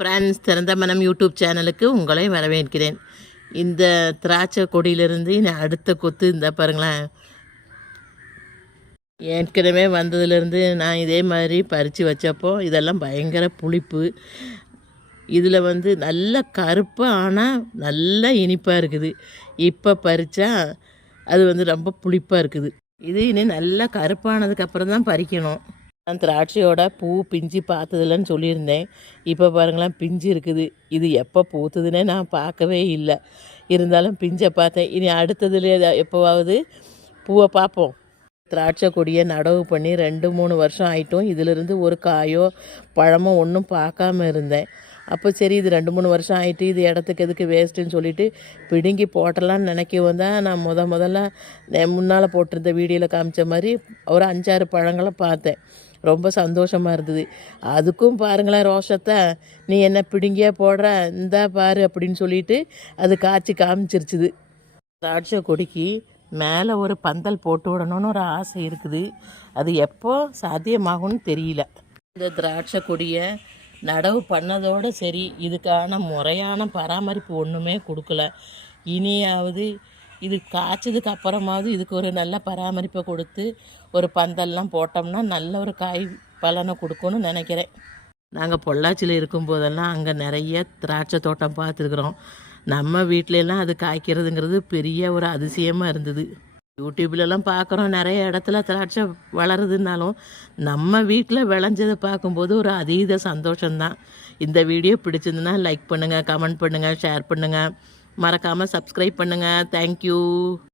Friends, திறந்த மனம் YouTube சேனலுக்கு உங்களை வரவேற்கிறேன். இந்த திராட்சை கொடியிலிருந்து அடுத்த கொத்து இந்த பாருங்களேன். ஏற்கனவே வந்ததுலேருந்து நான் இதே மாதிரி பறித்து வச்சப்போ இதெல்லாம் பயங்கர புளிப்பு. இதில் நல்ல கருப்பாக ஆனால் நல்ல இனிப்பாக இருக்குது. இப்போ பறித்தா அது ரொம்ப புளிப்பாக இருக்குது. இது இனி நல்லா கருப்பானதுக்கப்புறம் தான் பறிக்கணும். நான் திராட்சையோட பூ பிஞ்சு பார்த்ததில்லன்னு சொல்லியிருந்தேன். இப்போ பாருங்களேன், பிஞ்சு இருக்குது. இது எப்போ பூத்துதுன்னே நான் பார்க்கவே இல்லை. இருந்தாலும் பிஞ்சை பார்த்தேன். இனி அடுத்ததுல எப்போவாவது பூவை பார்ப்போம். திராட்சை கொடியை நடவு பண்ணி 2-3 வருஷம் ஆகிட்டும். இதிலிருந்து ஒரு காயோ பழமோ ஒன்றும் பார்க்காம இருந்தேன். அப்போ சரி, இது 2-3 வருஷம் ஆகிட்டு, இது இடத்துக்கு எதுக்கு வேஸ்ட்டுன்னு சொல்லிவிட்டு பிடுங்கி போட்டலான்னு நினைக்கவும் தான் நான் முதல்ல முன்னால் போட்டிருந்த வீடியோவில் காமிச்ச மாதிரி ஒரு 5-6 பழங்களை பார்த்தேன். ரொம்ப சந்தோஷமாக இருந்தது. அதுக்கும் பாருங்களேன் ரோஷத்தை, நீ என்ன பிடுங்கியா போடுற, இந்தா பாரு அப்படின்னு சொல்லிட்டு அது காய்ச்சி காமிச்சிருச்சுது. திராட்சை கொடிக்கு மேலே ஒரு பந்தல் போட்டு விடணும்னு ஒரு ஆசை இருக்குது. அது எப்போ சாத்தியமாகும்னு தெரியல. இந்த திராட்சை கொடியை நடவு பண்ணதோடு சரி, இதுக்கான முறையான பராமரிப்பு ஒன்றுமே கொடுக்கல. இனியாவது இது காய்ச்சதுக்கு அப்புறமாவது இதுக்கு ஒரு நல்ல பராமரிப்பை கொடுத்து ஒரு பந்தல்லாம் போட்டோம்னா நல்ல ஒரு காய் பலனை கொடுக்கும்னு நினைக்கிறேன். நாங்கள் பொள்ளாச்சியில் இருக்கும்போதெல்லாம் அங்கே நிறைய திராட்சை தோட்டம் பார்த்துருக்குறோம். நம்ம வீட்டிலலாம் அது காய்க்கிறதுங்கிறது பெரிய ஒரு அதிசயமாக இருந்தது. யூடியூப்லலாம் பார்க்குறோம், நிறைய இடத்துல திராட்சை வளருதுன்னாலும் நம்ம வீட்டில் விளைஞ்சதை பார்க்கும்போது ஒரு அதீத சந்தோஷம்தான். இந்த வீடியோ பிடிச்சிருந்துன்னா லைக் பண்ணுங்கள், கமெண்ட் பண்ணுங்கள், ஷேர் பண்ணுங்கள், மறக்காமல் சப்ஸ்கிரைப் பண்ணுங்கள். தேங்க்யூ.